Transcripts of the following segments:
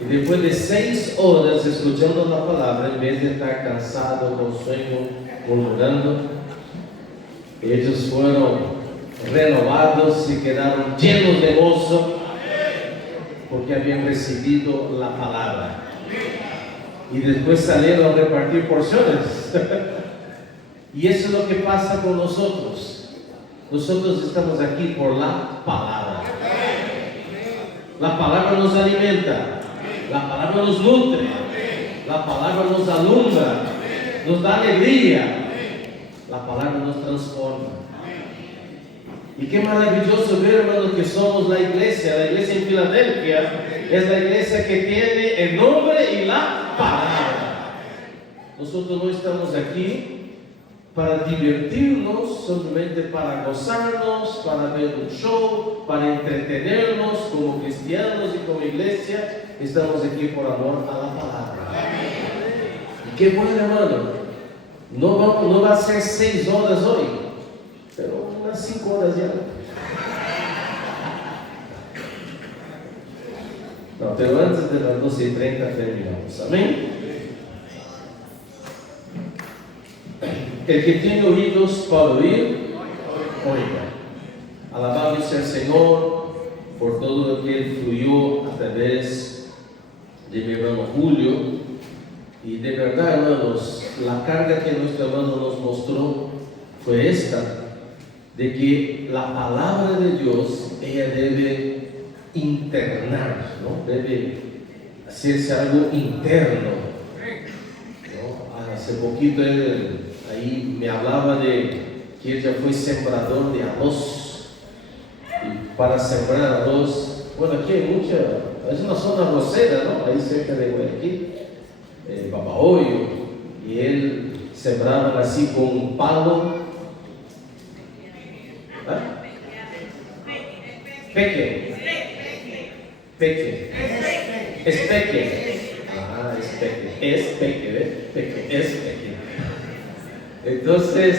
Y después de 6 horas escuchando la palabra, en vez de estar cansado, con sueño, murmurando, ellos fueron renovados y quedaron llenos de gozo porque habían recibido la palabra. Y después salieron a repartir porciones. Y eso es lo que pasa con nosotros. Nosotros estamos aquí por la palabra. La palabra nos alimenta. La palabra nos nutre, la palabra nos alumbra, nos da alegría, la palabra nos transforma. Y qué maravilloso ver, hermanos, que somos la iglesia en Filadelfia, es la iglesia que tiene el nombre y la palabra. Nosotros no estamos aquí para divertirnos, solamente para gozarnos, para ver un show, para entretenernos como cristianos y como iglesia. Estamos aquí por amor a la palabra. Y qué bueno, hermano. No va a ser 6 horas hoy, pero unas 5 horas ya. No, pero antes de las 12:30 terminamos. Amén. El que tiene oídos para oír, oiga. Alabado sea el Señor por todo lo que Él fluyó a través de mi hermano Julio. Y de verdad, hermanos, la carga que nuestro hermano nos mostró fue esta, de que la palabra de Dios, ella debe internar, ¿no? Debe hacerse algo interno, ¿no? Hace poquito él ahí me hablaba de que ella fue sembrador de arroz. Y para sembrar arroz, bueno, aquí hay mucha, es una zona arrocera, ¿no? Ahí cerca de Guayaquil, Babahoyo, y él sembraba así con un palo. ¿Ah? Peque. Ah, es peque, ¿ves? Es peque. Entonces,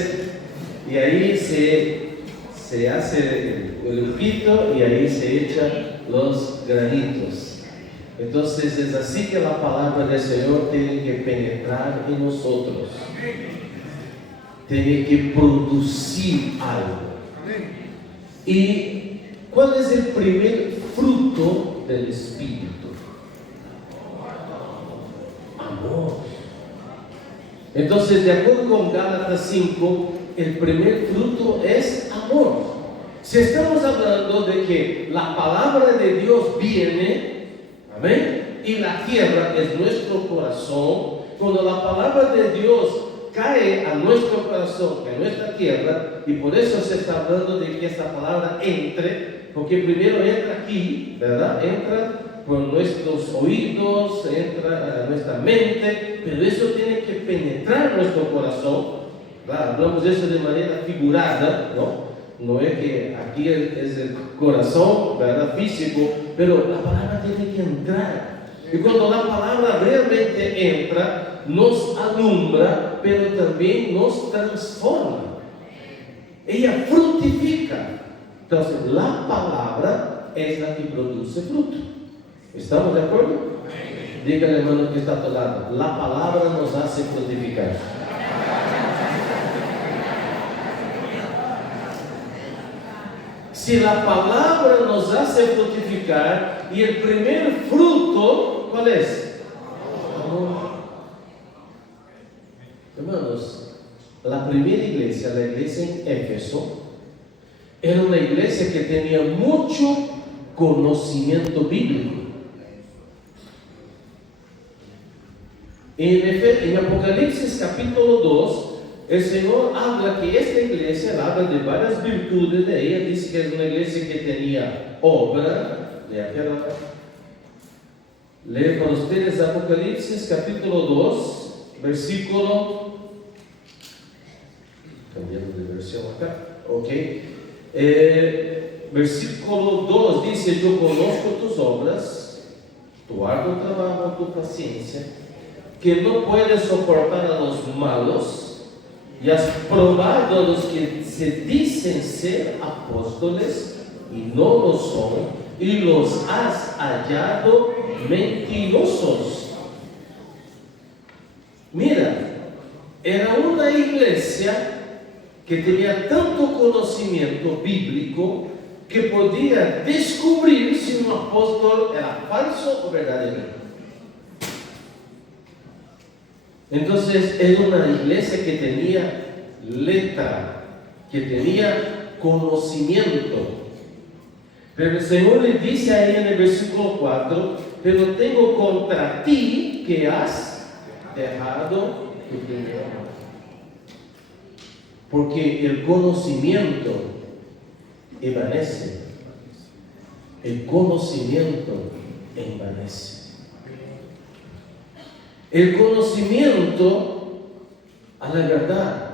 y ahí se hace el hojito y ahí se echan los granitos. Entonces es así que la palabra del Señor tiene que penetrar en nosotros, tiene que producir algo. ¿Y cuál es el primer fruto del Espíritu? Amor. Entonces, de acuerdo con Gálatas 5, el primer fruto es amor. Si estamos hablando de que la palabra de Dios viene, amén, y la tierra es nuestro corazón, cuando la palabra de Dios cae a nuestro corazón, a nuestra tierra, y por eso se está hablando de que esta palabra entre, porque primero entra aquí, ¿verdad? Entra por nuestros oídos, entra a nuestra mente, pero eso tiene que penetrar nuestro corazón. Claro, hablamos de eso de manera figurada, ¿no? No es que aquí es el corazón, ¿verdad? Físico, pero la palabra tiene que entrar. Y cuando la palabra realmente entra, nos alumbra, pero también nos transforma. Ella fructifica. Entonces, la palabra es la que produce fruto. ¿Estamos de acuerdo? Dígale, hermano, que está a tu lado. La palabra nos hace fructificar. Si la palabra nos hace fructificar, y el primer fruto, ¿cuál es? Amor. Hermanos, la primera iglesia, la iglesia en Éfeso, era una iglesia que tenía mucho conocimiento bíblico. En Apocalipsis capítulo 2, el Señor habla que esta iglesia, habla de varias virtudes de ella. Dice que es una iglesia que tenía obra. Lea para ustedes Apocalipsis capítulo 2, versículo, cambiando de versión acá, ok, versículo 2 dice: yo conozco tus obras, tu arduo trabajo, tu paciencia, que no puedes soportar a los malos, y has probado a los que se dicen ser apóstoles y no lo son, y los has hallado mentirosos. Mira, era una iglesia que tenía tanto conocimiento bíblico que podía descubrir si un apóstol era falso o verdadero. Entonces era una iglesia que tenía letra, que tenía conocimiento. Pero el Señor le dice ahí en el versículo 4, pero tengo contra ti que has dejado tu primer amor. Porque el conocimiento envanece. El conocimiento envanece. El conocimiento, a la verdad,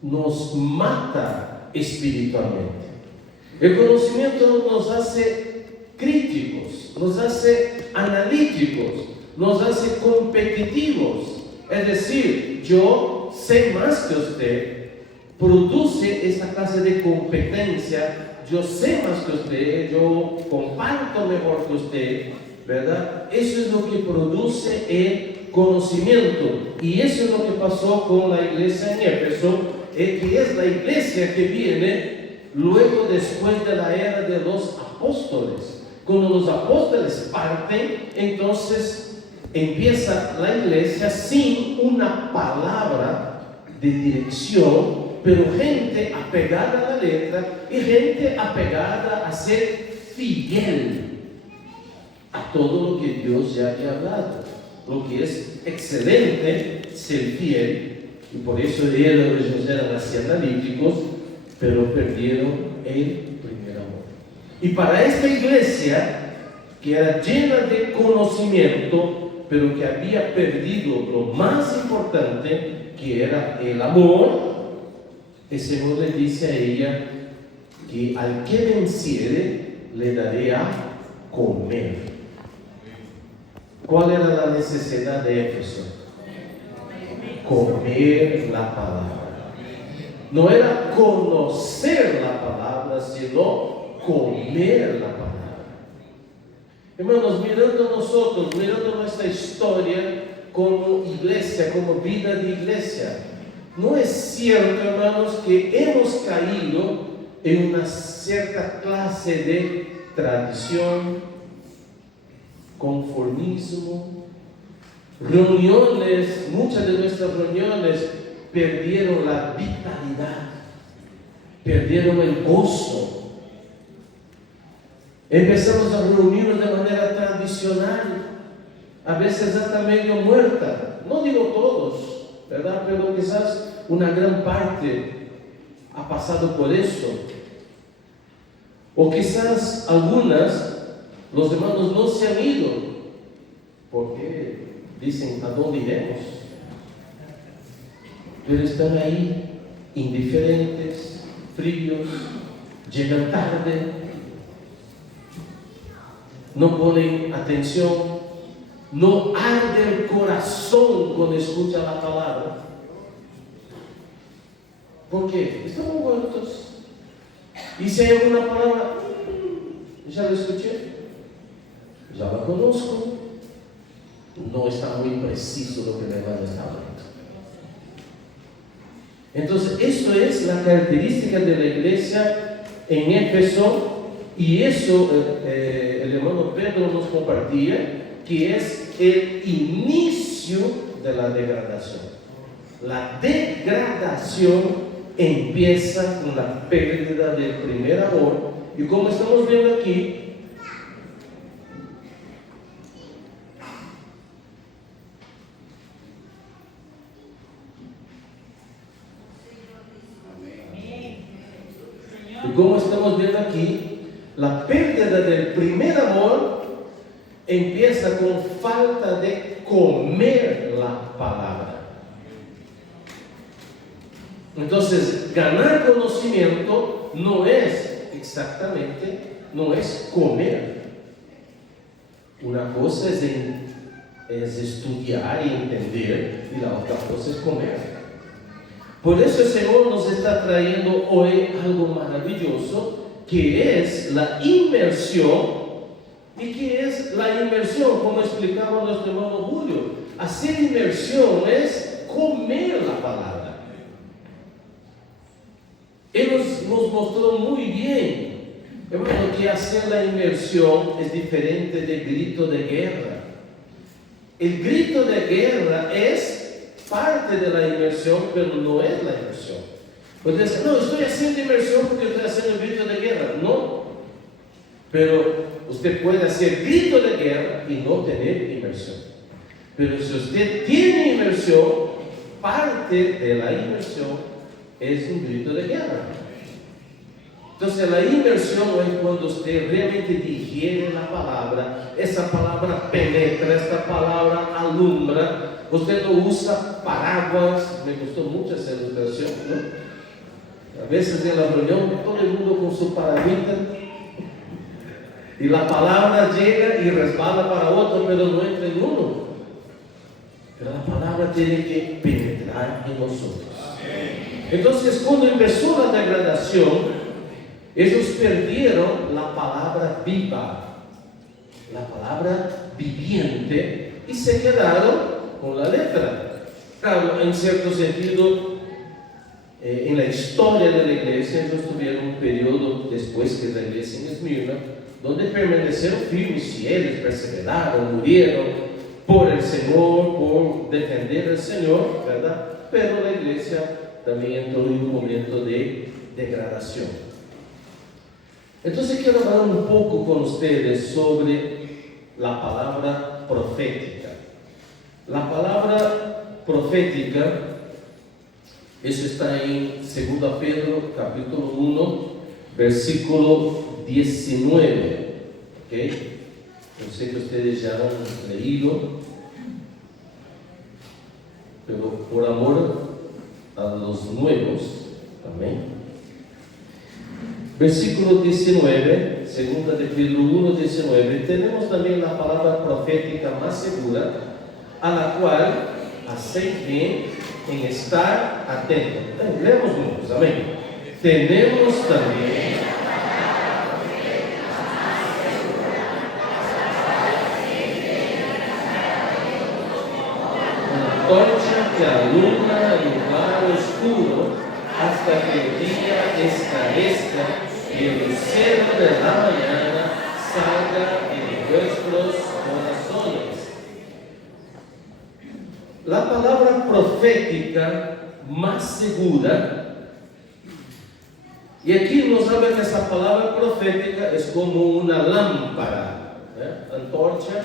nos mata espiritualmente. El conocimiento nos hace críticos, nos hace analíticos, nos hace competitivos. Es decir, yo sé más que usted, produce esta clase de competencia. Yo sé más que usted, yo comparto mejor que usted, ¿verdad? Eso es lo que produce el conocimiento. Y eso es lo que pasó con la iglesia en Éfeso, que es la iglesia que viene luego después de la era de los apóstoles. Cuando los apóstoles parten, entonces empieza la iglesia sin una palabra de dirección, pero gente apegada a la letra y gente apegada a ser fiel a todo lo que Dios ya había hablado. Lo que es excelente, ser fiel, y por eso ellos eran así analíticos, pero perdieron el primer amor. Y para esta iglesia, que era llena de conocimiento, pero que había perdido lo más importante, que era el amor, el Señor le dice a ella que al que venciere le daré a comer. ¿Cuál era la necesidad de Éfeso? Comer la palabra. No era conocer la palabra, sino comer la palabra. Hermanos, mirando nosotros, mirando nuestra historia como iglesia, como vida de iglesia, no es cierto, hermanos, que hemos caído en una cierta clase de tradición, conformismo, reuniones, muchas de nuestras reuniones perdieron la vitalidad, perdieron el gozo. Empezamos a reunirnos de manera tradicional, a veces hasta medio muerta. No digo todos, ¿verdad? Pero quizás una gran parte ha pasado por eso. O quizás algunas, los hermanos no se han ido, porque dicen, ¿a dónde iremos? Pero están ahí, indiferentes, fríos, llegan tarde, no ponen atención, no arde el corazón cuando escuchan la palabra. ¿Por qué? Estamos muertos. Y si hay alguna palabra, ya la escuché, ya la conozco, no está muy preciso lo que la hermana está hablando. Entonces, eso es la característica de la iglesia en Éfeso, y eso el hermano Pedro nos compartía, que es el inicio de la degradación. La degradación empieza con la pérdida del primer amor, y como estamos viendo aquí, la pérdida del primer amor empieza con falta de comer la palabra. Entonces, ganar conocimiento no es exactamente, no es comer. Una cosa es estudiar y entender, y la otra cosa es comer. Por eso el Señor nos está trayendo hoy algo maravilloso, que es la inmersión ¿Y qué es la inmersión? Como explicaba nuestro hermano Julio, hacer inmersión es comer la palabra. Él nos mostró muy bien, hermano, que hacer la inmersión es diferente del grito de guerra. El grito de guerra es parte de la inmersión, pero no es la inmersión. Pues dice, no, estoy haciendo inmersión porque estoy haciendo grito de guerra. No, pero usted puede hacer grito de guerra y no tener inmersión. Pero si usted tiene inmersión, parte de la inmersión es un grito de guerra. Entonces la inmersión es cuando usted realmente digiere la palabra, esa palabra penetra, esta palabra alumbra. Usted no usa paraguas. Me gustó mucho esa ilustración, ¿no? A veces en la reunión todo el mundo con su paraguita y la palabra llega y resbala para otro, pero no entra en uno. Pero la palabra tiene que penetrar en nosotros. Entonces, cuando empezó la degradación, ellos perdieron la palabra viva, la palabra viviente, y se quedaron con la letra. Claro, en cierto sentido, en la historia de la iglesia, ellos tuvieron un periodo después que la iglesia en Esmirna, donde permanecieron firmes, fieles, perseveraron, murieron por el Señor, por defender al Señor, ¿verdad? Pero la iglesia también entró en un momento de degradación. Entonces quiero hablar un poco con ustedes sobre la palabra profética. La palabra profética, eso está en 2 Pedro capítulo 1, versículo 19. ¿Okay? Yo sé que ustedes ya han leído, pero por amor a los nuevos, amén. Versículo 19, 2 de Pedro 1, 19, tenemos también la palabra profética más segura, a la cual hacéis bien en estar atentos. Leemos juntos, amén. Tenemos también una antorcha que alumbra el lugar oscuro hasta que el día esclarezca y el lucero de la mañana salga en vuestros corazones. La palabra profética más segura, y aquí nos habla que esa palabra profética es como una lámpara, antorcha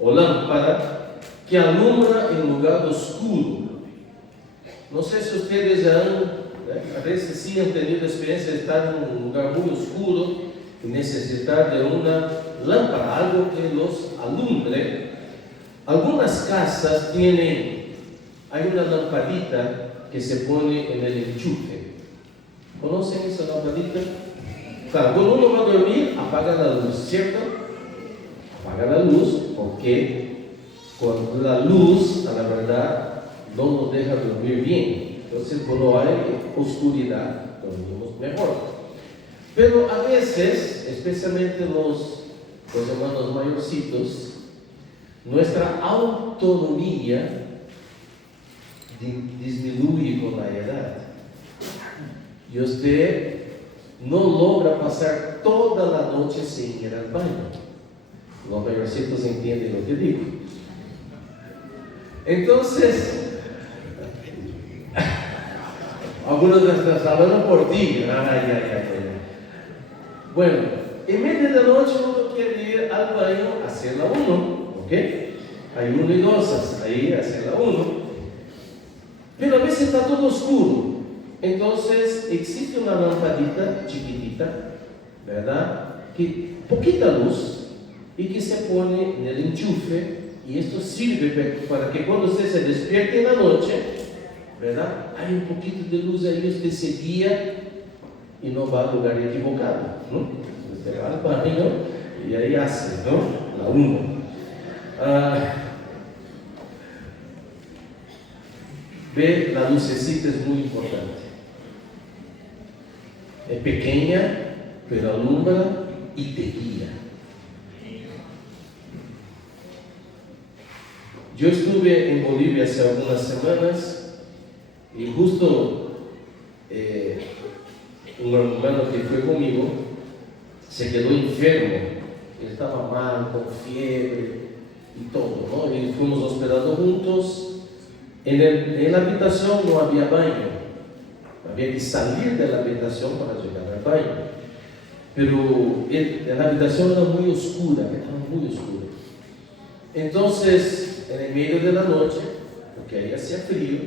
o lámpara que alumbra en lugar oscuro. No sé si ustedes a veces sí han tenido experiencia de estar en un lugar muy oscuro y necesitar de una lámpara, algo que los alumbre. Algunas casas hay una lamparita que se pone en el enchufe. ¿Conocen esa lamparita? Claro, cuando uno va a dormir, apaga la luz, ¿cierto? Apaga la luz porque con la luz, a la verdad, no nos deja dormir bien. Entonces, cuando hay oscuridad, dormimos mejor. Pero a veces, especialmente los hermanos mayorcitos, nuestra autonomía disminuye con la edad. Y usted no logra pasar toda la noche sin ir al baño. Los mayorcitos entienden lo que digo. Entonces, algunos de nuestras hablan por ti. Bueno, en medio de la noche uno quiere ir al baño a hacer la 1, ¿ok? Hay 1 y 2, ahí a hacer la 1. Pero a veces está todo oscuro. Entonces existe una lamparita chiquitita, ¿verdad? Que poquita luz y que se pone en el enchufe, y esto sirve para que cuando usted se despierte en la noche, ¿verdad? Hay un poquito de luz ahí, usted se guía y no va al lugar equivocado, ¿no? Usted va al baño y ahí hace, ¿no? La 1. Ve, la lucecita es muy importante. Es pequeña, pero alumbra y te guía. Yo estuve en Bolivia hace algunas semanas y justo un hermano que fue conmigo se quedó enfermo. Él estaba mal, con fiebre y todo, ¿no? Y fuimos hospedados juntos. En la habitación no había baño, había que salir de la habitación para llegar al baño. Pero la habitación era muy oscura, estaba muy oscura. Entonces, en el medio de la noche, porque ahí hacía frío,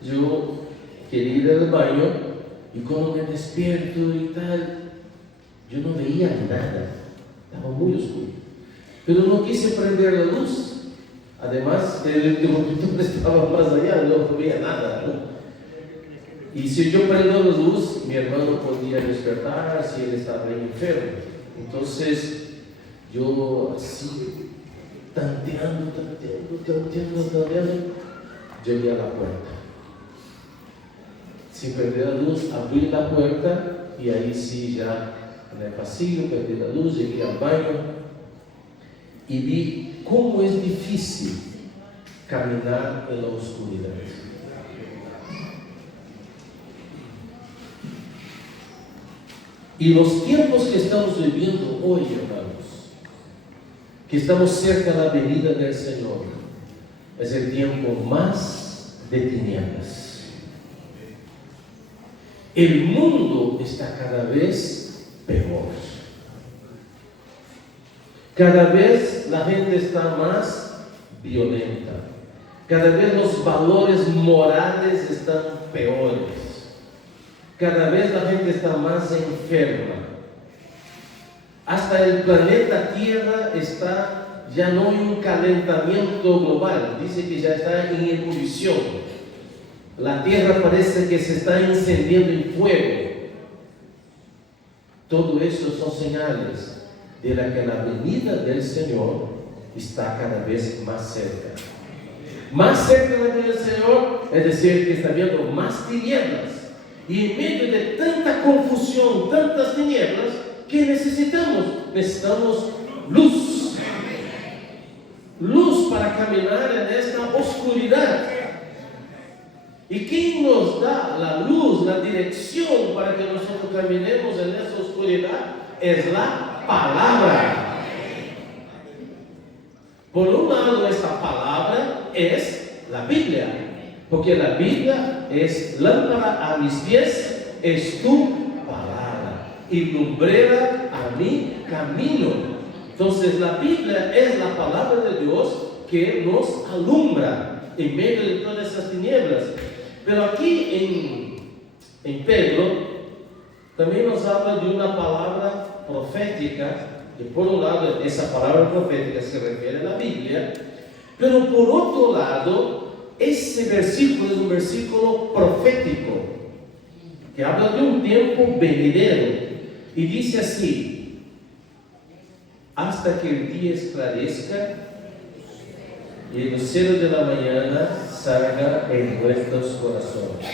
yo quería ir al baño y cuando me despierto y tal, yo no veía nada, estaba muy oscuro. Pero no quise prender la luz. Además, el interruptor estaba más allá, no veía nada, ¿no? Y si yo prendo la luz, mi hermano podía despertar si él estaba enfermo. Entonces, yo así, tanteando, llegué a la puerta. Sin perder la luz, abrí la puerta y ahí sí ya en el pasillo perdí la luz, llegué al baño y vi cómo es difícil caminar en la oscuridad. Y los tiempos que estamos viviendo hoy, hermanos, que estamos cerca de la venida del Señor, es el tiempo más de tinieblas. El mundo está cada vez peor. Cada vez la gente está más violenta. Cada vez los valores morales están peores. Cada vez la gente está más enferma. Hasta el planeta Tierra está ya no en un calentamiento global. Dice que ya está en ebullición. La Tierra parece que se está encendiendo en fuego. Todo eso son señales de la que la venida del Señor está cada vez más cerca. Más cerca de la venida del Señor, es decir, que está viendo más tinieblas. Y en medio de tanta confusión, tantas tinieblas, ¿qué necesitamos? Necesitamos luz. Luz para caminar en esta oscuridad. ¿Y quién nos da la luz, la dirección para que nosotros caminemos en esta oscuridad? Es la palabra. Por un lado, esta palabra es la Biblia. Porque la Biblia es lámpara a mis pies, es tu palabra, y lumbrera a mi camino. Entonces la Biblia es la palabra de Dios que nos alumbra en medio de todas esas tinieblas. Pero aquí en Pedro también nos habla de una palabra profética, que por un lado esa palabra profética se refiere a la Biblia, pero por otro lado ese versículo es un versículo profético que habla de un tiempo venidero y dice así: hasta que el día esclarezca y el lucero de la mañana salga en nuestros corazones.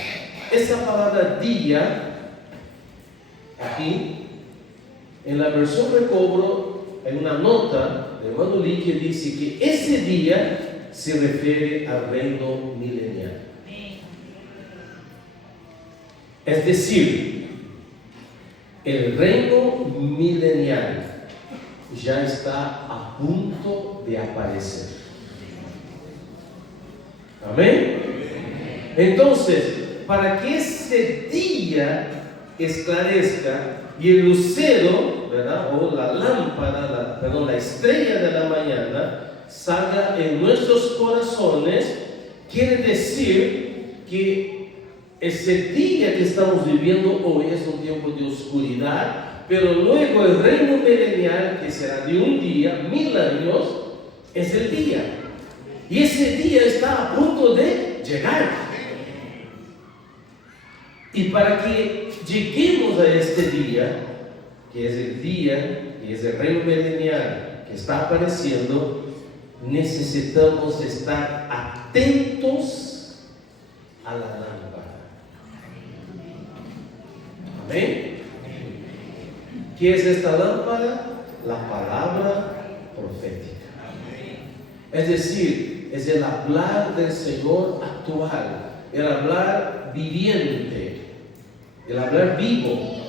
Esa palabra día aquí en la versión Recobro hay una nota de hermano Lee que dice que ese día se refiere al reino milenial. Es decir, el reino milenial ya está a punto de aparecer. Amén. Entonces, para que ese día esclarezca y el lucero, ¿verdad? O la lámpara, la estrella de la mañana salga en nuestros corazones, quiere decir que ese día que estamos viviendo hoy es un tiempo de oscuridad, pero luego el reino milenial, que será de un día, 1000 años, es el día. Y ese día está a punto de llegar. Y para que lleguemos a este día, que es el día, que es el reino milenial que está apareciendo, necesitamos estar atentos a la lámpara. Amén. ¿Qué es esta lámpara? La palabra profética. Es decir, es el hablar del Señor actual, el hablar viviente, el hablar vivo.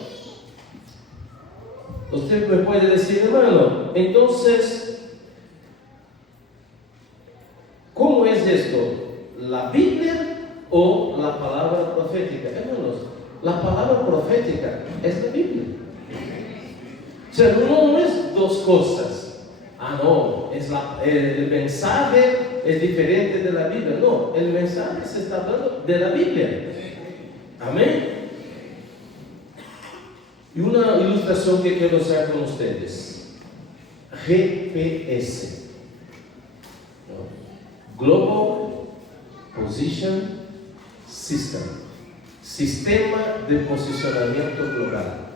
Usted me puede decir, hermano, entonces, ¿cómo es esto? ¿La Biblia o la palabra profética? Hermanos, la palabra profética es la Biblia. O sea, no es dos cosas. No, el mensaje es diferente de la Biblia. No, el mensaje se está hablando de la Biblia. Amén. Y una ilustración que quiero hacer con ustedes. GPS. Global Position System. Sistema de posicionamiento global.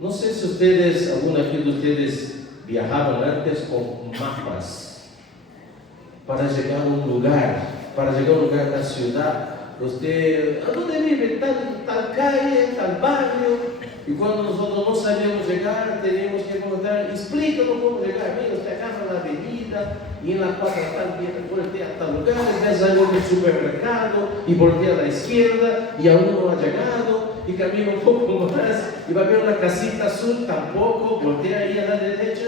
No sé si ustedes, alguno aquí de ustedes viajaban antes con mapas para llegar a un lugar, en la ciudad. Usted, ¿a dónde vive? Tal calle, tal barrio. Y cuando nosotros no sabíamos llegar, teníamos que preguntar, explícanos cómo llegar. Mira, usted agarra la avenida y en la cuadra tal, voltea a tal lugar, ves algo en el supermercado y voltea a la izquierda y aún no ha llegado. Y camina un poco más y va a ver una casita azul, tampoco, voltea ahí a la derecha.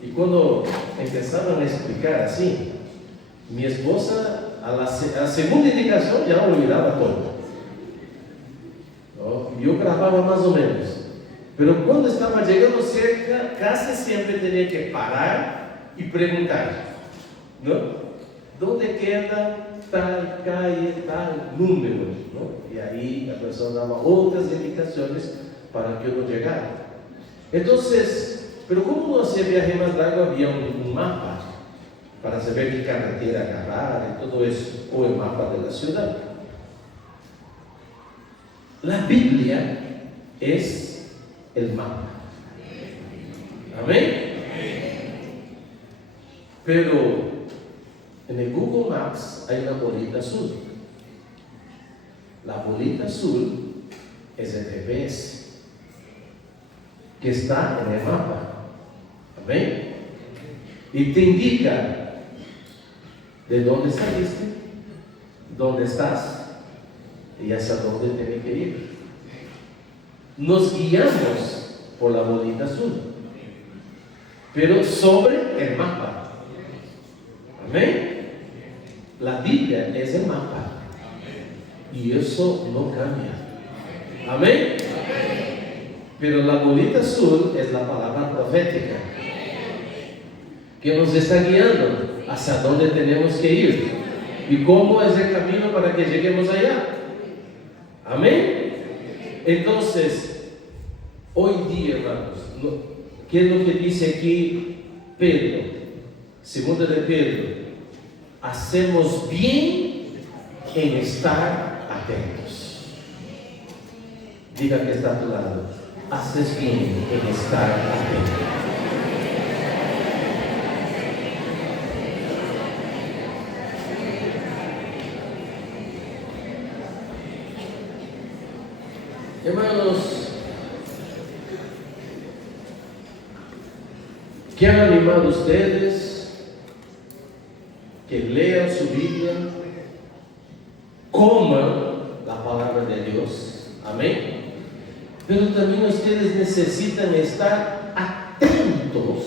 Y cuando empezaron a explicar así, mi esposa a la segunda indicación ya olvidaba todo. ¿No? Yo grababa más o menos, pero cuando estaba llegando cerca, casi siempre tenía que parar y preguntar, ¿no? ¿Dónde queda tal calle, tal número? ¿No? Y ahí la persona daba otras indicaciones para que uno llegara. Entonces, pero como no hacía viaje más largo, había un mapa para saber qué carretera agarrar y todo eso, o el mapa de la ciudad. La Biblia es el mapa. Amén. Pero en el Google Maps hay una bolita azul. La bolita azul es el GPS que está en el mapa. Amén. Y te indica de dónde saliste, dónde estás y hacia dónde tienes que ir. Nos guiamos por la bolita azul, pero sobre el mapa. Amén. La Biblia es el mapa y eso no cambia. Amén. Pero la bolita azul es la palabra profética que nos está guiando hacia dónde tenemos que ir y cómo es el camino para que lleguemos allá. Amén. Entonces, hoy día, hermanos, ¿qué es lo que dice aquí Pedro? Segunda de Pedro: hacemos bien en estar atentos. Diga que está a tu lado: haces bien en estar atento. Hermanos, quiero animar a ustedes que lean su Biblia, coman la palabra de Dios, amén. Pero también ustedes necesitan estar atentos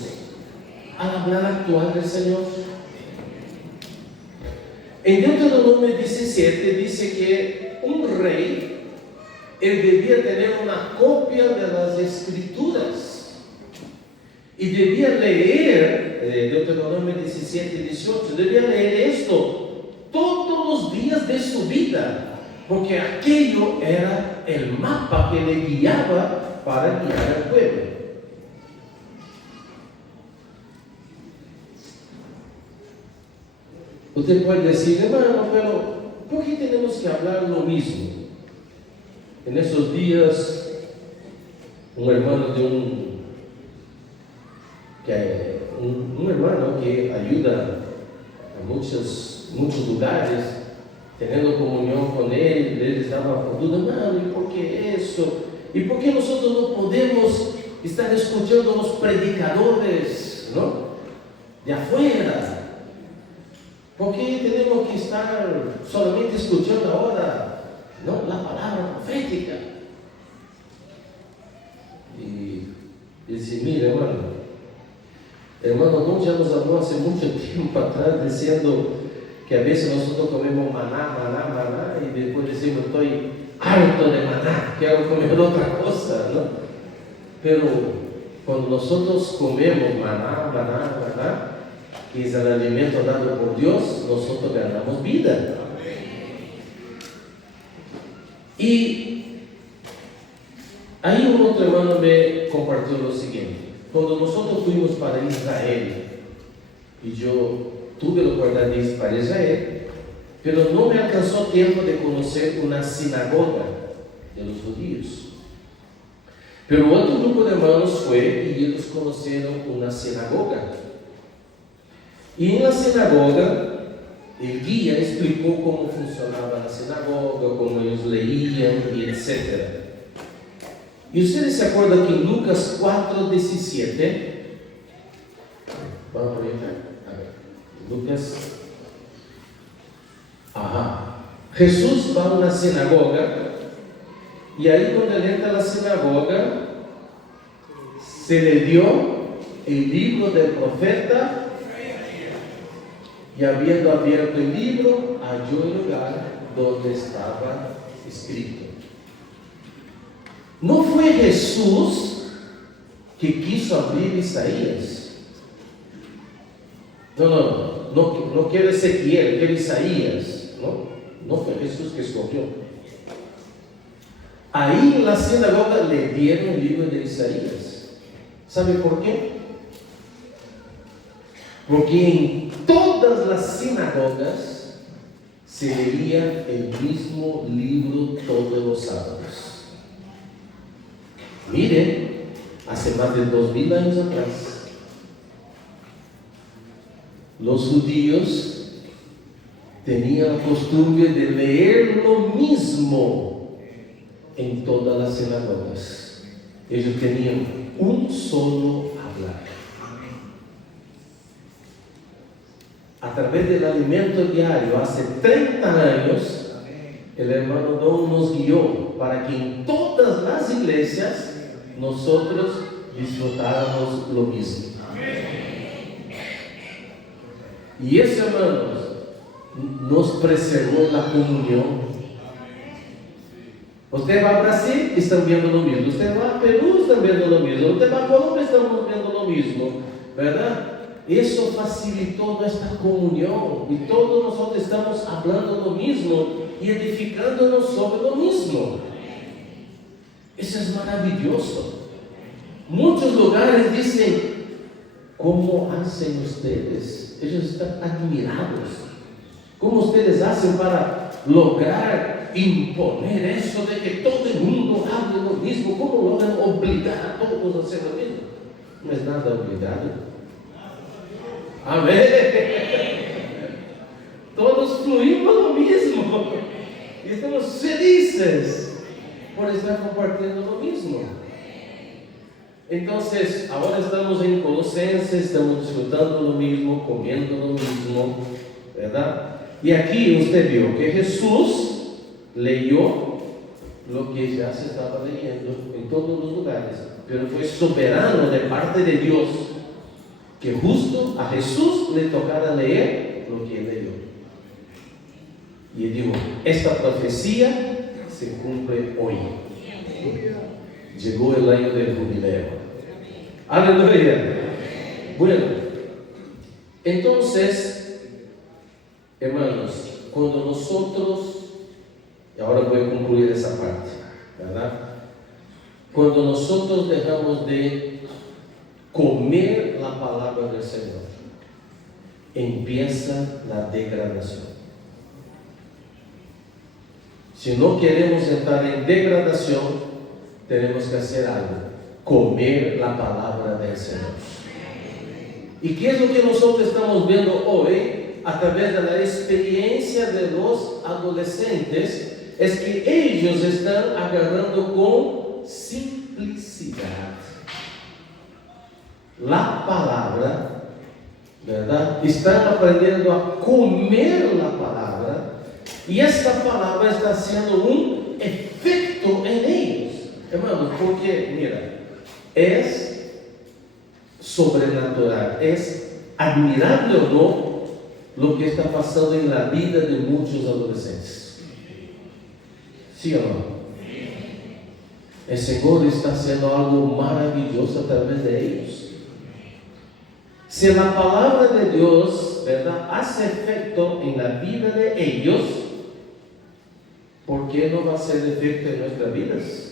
al hablar actual del Señor. En Deuteronomio 17 dice que un rey, él debía tener una copia de las Escrituras y debía leer, Deuteronomio 17 y 18, debía leer esto todos los días de su vida, porque aquello era el mapa que le guiaba para guiar al pueblo. Usted puede decir, hermano, pero ¿por qué tenemos que hablar lo mismo? En esos días, un hermano un hermano que ayuda a muchos lugares, teniendo comunión con él estaba dudando, hermano, ¿y por qué eso? ¿Y por qué nosotros no podemos estar escuchando a los predicadores, ¿no? de afuera. ¿Por qué tenemos que estar solamente escuchando ahora, no, la palabra profética? Y dice, mira, hermano, no ya nos habló hace mucho tiempo atrás diciendo que a veces nosotros comemos maná, y después decimos, estoy harto de maná, quiero comer otra cosa, ¿no? Pero cuando nosotros comemos maná, que es el alimento dado por Dios, nosotros ganamos vida. Y ahí un otro hermano me compartió lo siguiente: cuando nosotros fuimos para Israel, y yo tuve la oportunidad de ir para Israel, pero no me alcanzó tiempo de conocer una sinagoga de los judíos. Pero otro grupo de hermanos fue y ellos conocieron una sinagoga. Y en la sinagoga, el guía explicó cómo funcionaba la sinagoga, cómo ellos leían y etc. Y ustedes se acuerdan que en Lucas 4:17, vamos a proyectar, a ver, Lucas, Jesús va a una sinagoga, y ahí cuando él entra a la sinagoga, se le dio el libro del profeta, y habiendo abierto el libro, halló el lugar donde estaba escrito. No fue Jesús que quiso abrir Isaías. No quiere Ezequiel, quiere Isaías. No fue Jesús que escogió. Ahí en la sinagoga le dieron el libro de Isaías. ¿Sabe por qué? Porque en todas las sinagogas se leía el mismo libro todos los sábados. Miren, hace más de 2000 años atrás, los judíos tenían la costumbre de leer lo mismo en todas las sinagogas. Ellos tenían un solo hablar. A través del alimento diario, hace 30 años, el hermano Don nos guió para que en todas las iglesias nosotros disfrutáramos lo mismo. Y eso, hermanos, nos preservó la comunión. Usted va a Brasil, están viendo lo mismo. Usted va a Perú, están viendo lo mismo. Usted va a Colombia, estamos viendo lo mismo, ¿verdad? Eso facilitó nuestra comunión, y todos nosotros estamos hablando lo mismo y edificándonos sobre lo mismo. Eso es maravilloso. Muchos lugares dicen, ¿cómo hacen ustedes? Ellos están admirados. ¿Cómo ustedes hacen para lograr imponer eso de que todo el mundo hable lo mismo? ¿Cómo logran obligar a todos a hacer lo mismo? No es nada obligado. Amén. Todos fluimos lo mismo y estamos felices por estar compartiendo lo mismo. Entonces, ahora estamos en Colosenses, estamos disfrutando lo mismo, comiendo lo mismo, ¿verdad? Y aquí usted vio que Jesús leyó lo que ya se estaba leyendo en todos los lugares, pero fue soberano de parte de Dios que justo a Jesús le tocara leer lo que él leyó. Y él dijo, esta profecía se cumple hoy. Llegó el año del jubileo. Aleluya. Bueno, entonces, hermanos, cuando nosotros, y ahora voy a concluir esa parte, ¿verdad? Cuando nosotros dejamos de comer la palabra del Señor, empieza la degradación. Si no queremos entrar en degradación, tenemos que hacer algo: comer la palabra del Señor. ¿Y qué es lo que nosotros estamos viendo hoy a través de la experiencia de los adolescentes? Es que ellos están agarrando con simplicidad la palabra ¿verdad? Están aprendiendo a comer la palabra y esta palabra está haciendo un efecto en ellos, hermanos, porque mira, es sobrenatural, es admirable o no lo que está pasando en la vida de muchos adolescentes. ¿Sí o no? El Señor está haciendo algo maravilloso a través de ellos. Si la palabra de Dios, ¿verdad?, hace efecto en la vida de ellos, ¿por qué no va a hacer efecto en nuestras vidas?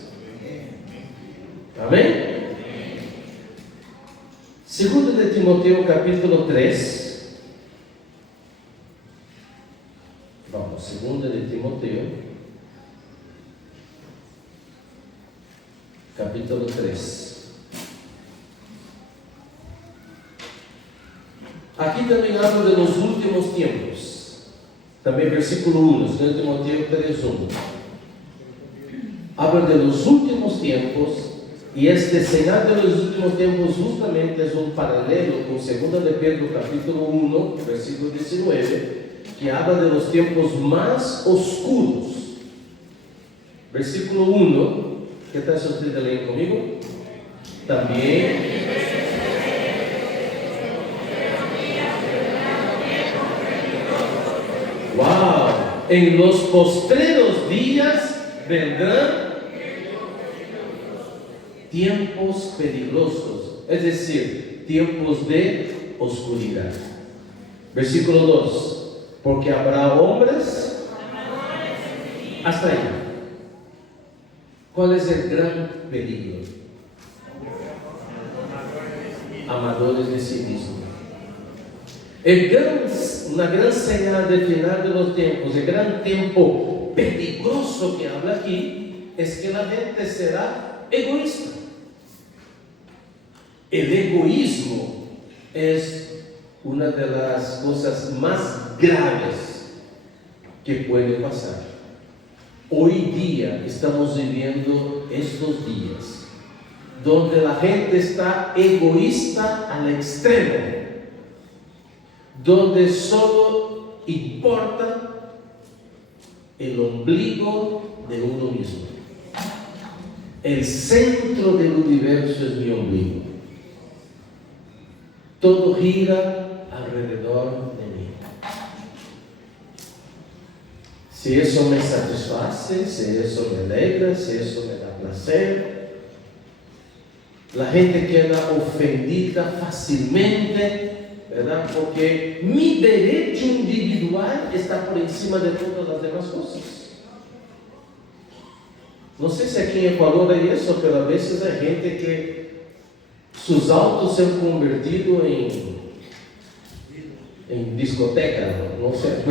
Amén. Segundo de Timoteo capítulo 3. Vamos, segundo de Timoteo capítulo 3. Aquí también habla de los últimos tiempos. También versículo 1, 2 Timoteo 3:1. Habla de los últimos tiempos, y este señal de los últimos tiempos justamente es un paralelo con 2 de Pedro capítulo 1, versículo 19, que habla de los tiempos más oscuros. Versículo 1, ¿qué tal si ustedes leen conmigo? También wow, en los postreros días vendrán tiempos peligrosos, es decir, tiempos de oscuridad. Versículo 2, porque habrá hombres, hasta ahí. ¿Cuál es el gran peligro? Amadores de sí mismos. Una gran señal del final de los tiempos, el gran tiempo peligroso que habla aquí, es que la gente será egoísta. El egoísmo es una de las cosas más graves que puede pasar. Hoy día estamos viviendo estos días donde la gente está egoísta al extremo, donde solo importa el ombligo de uno mismo. El centro del universo es mi ombligo. Todo gira alrededor de mí. Si eso me satisface, si eso me alegra, si eso me da placer. La gente queda ofendida fácilmente, ¿verdad? Porque mi derecho individual está por encima de todas las demás cosas. No sé si aquí en Ecuador hay eso, pero a veces hay gente que sus autos se han convertido en discoteca, no sé,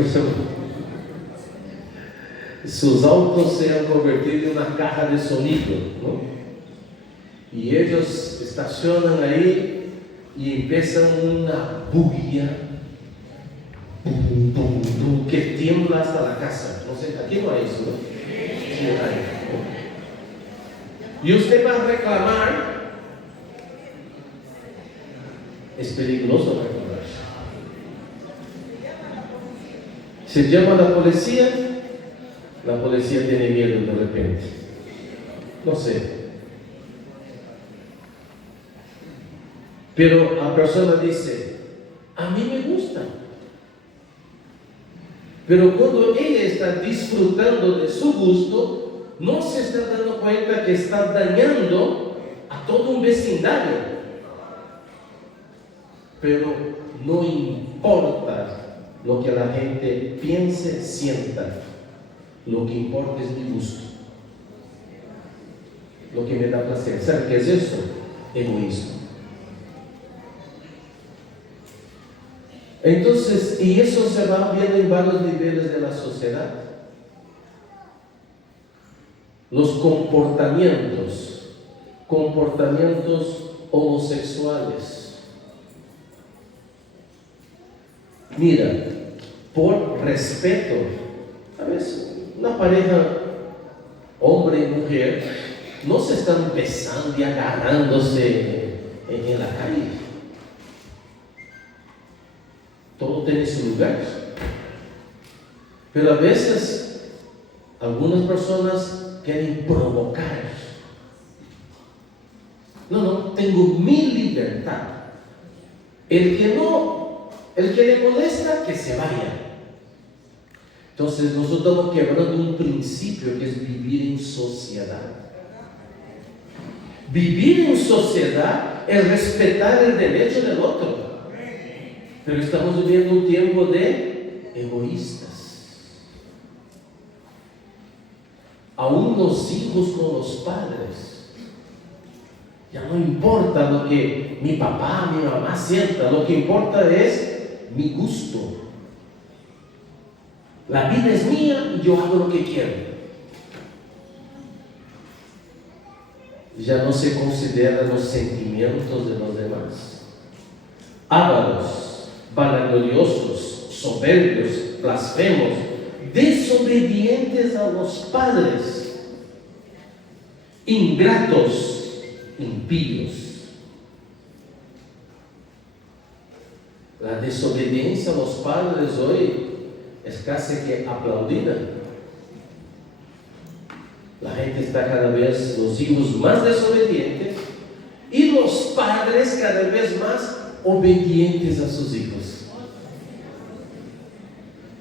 sus autos se han convertido en una caja de sonido, ¿no? Y ellos estacionan ahí y empiezan una bulla que tiembla hasta la casa. No sé, aquí no hay eso, ¿no? Sí, hay. Y usted va a reclamar. Es peligroso reclamar. Se llama a la policía tiene miedo de repente. No sé. Pero la persona dice, a mí me gusta. Pero cuando ella está disfrutando de su gusto, no se está dando cuenta que está dañando a todo un vecindario. Pero no importa lo que la gente piense, sienta. Lo que importa es mi gusto. Lo que me da placer. ¿Sabe qué es eso? Egoísmo. Entonces, y eso se va viendo en varios niveles de la sociedad. Los comportamientos homosexuales. Mira, por respeto, a veces una pareja, hombre y mujer, no se están besando y agarrándose en la calle. todo tiene su lugar. Pero a veces algunas personas quieren provocar. No, tengo mi libertad. El que le molesta, que se vaya. Entonces nosotros estamos quebrando un principio que es vivir en sociedad. Vivir en sociedad es respetar el derecho del otro. Pero estamos viviendo un tiempo de egoístas. Aún los hijos con los padres. Ya no importa lo que mi papá, mi mamá sienta, lo que importa es mi gusto. La vida es mía y yo hago lo que quiero. Ya no se consideran los sentimientos de los demás. Ávaros, vanagloriosos, soberbios, blasfemos, desobedientes a los padres, ingratos, impíos. La desobediencia a los padres hoy es casi que aplaudida. La gente está cada vez, los hijos más desobedientes y los padres cada vez más obedientes a sus hijos.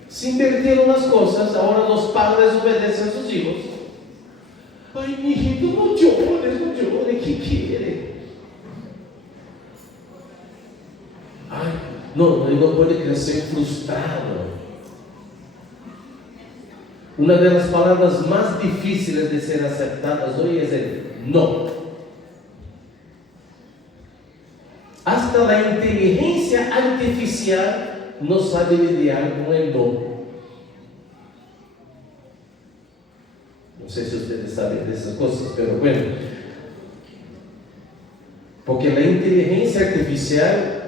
Se invirtieron las cosas, ahora los padres obedecen a sus hijos. Ay, mi hijito, no llores, ¿qué quiere? Ay, no puede crecer frustrado. Una de las palabras más difíciles de ser aceptadas hoy es el no. Hasta la inteligencia artificial no sabe lidiar con el no. No sé si ustedes saben de esas cosas, pero bueno. Porque la inteligencia artificial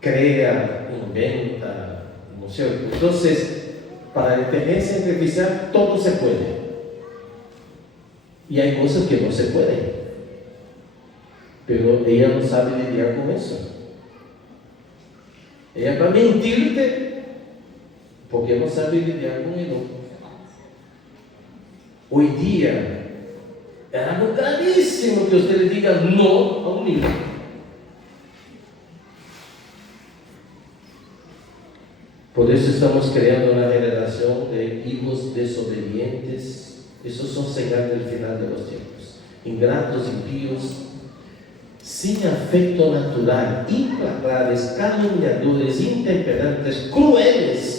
crea, inventa, ¿no es cierto? Entonces, para la inteligencia artificial todo se puede. Y hay cosas que no se pueden. Pero ella no sabe lidiar con eso. Ella va a mentirte porque no sabe lidiar con el no. Hoy día es algo gravísimo que usted le diga no a un niño. Por eso estamos creando una generación de hijos desobedientes. Esos son señales del final de los tiempos. Ingratos, impíos, sin afecto natural, implacables, calumniadores, intemperantes, crueles.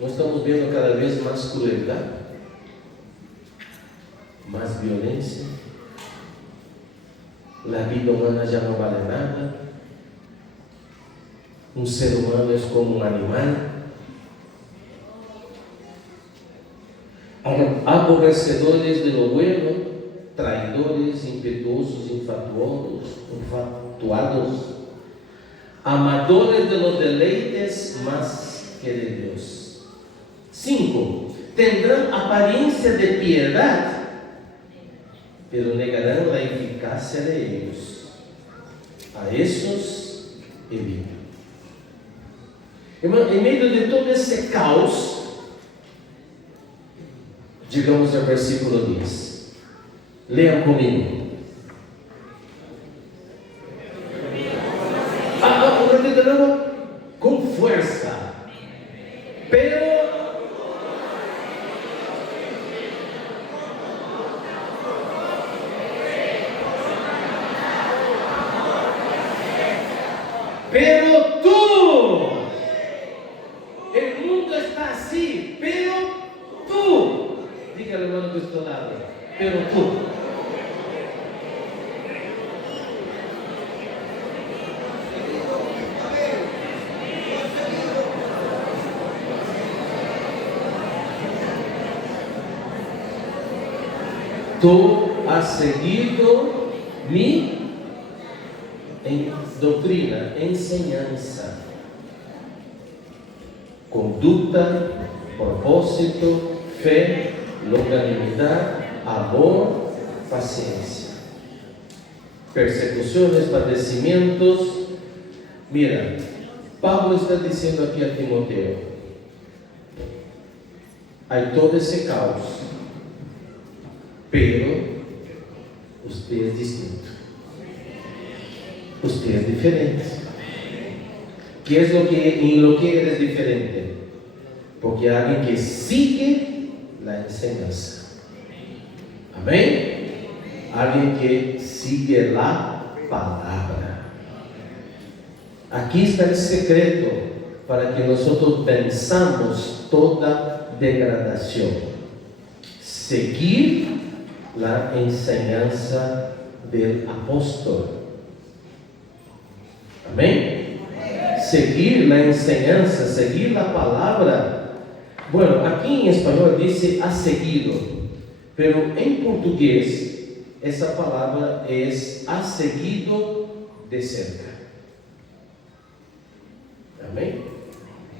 ¿No estamos viendo cada vez más crueldad? Más violencia. La vida humana ya no vale nada. Un ser humano es como un animal. Aborrecedores de lo bueno, traidores, impetuosos, infatuados, amadores de los deleites más que de Dios. 5. Tendrán apariencia de piedad, pero negarán la eficacia de ellos. A esos evita. En medio de todo ese caos, llegamos al versículo 10. Lean conmigo. De nuevo, con fuerza. Pero tú, el mundo está así, pero tú, dígale hermano que está al lado, pero tú. Tú has seguido mi doctrina, enseñanza, conducta, propósito, fe, longanimidad, amor, paciencia, persecuciones, padecimientos, Mira, Pablo está diciendo aquí a Timoteo, hay todo ese caos, pero usted es distinto, usted es diferente. ¿Qué es en lo que eres diferente? Porque hay alguien que sigue la enseñanza. Amén. Alguien que sigue la palabra. Aquí está el secreto para que nosotros venzamos toda degradación. Seguir la enseñanza del apóstol. Amén. Seguir la enseñanza, seguir la palabra. Bueno, aquí en español dice ha seguido, pero en portugués esa palabra es ha seguido de cerca. Amén.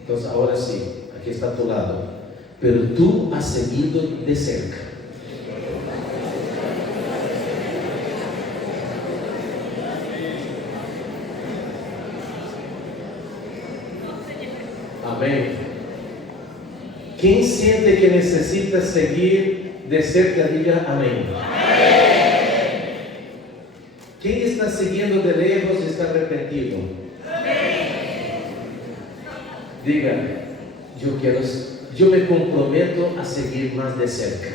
Entonces ahora sí, aquí está a tu lado. Pero tú has seguido de cerca. Amén. ¿Quién siente que necesita seguir de cerca? Diga amén. Amén. ¿Quién está siguiendo de lejos y está arrepentido? Amén. Diga, yo me comprometo a seguir más de cerca.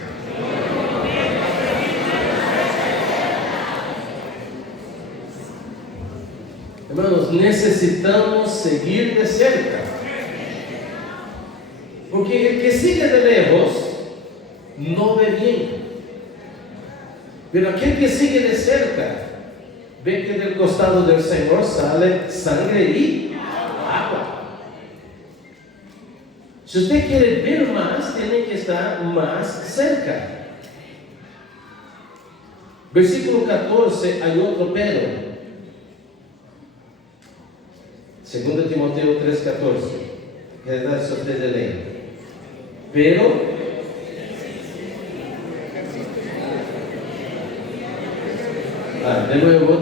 Hermanos, necesitamos seguir de cerca. Porque el que sigue de lejos no ve bien. Pero aquel que sigue de cerca ve que del costado del Señor sale sangre y agua. Si usted quiere ver más, tiene que estar más cerca. Versículo 14, hay otro pero. 2 Timoteo 3:14. Que es la usted de ley. Pero de nuevo,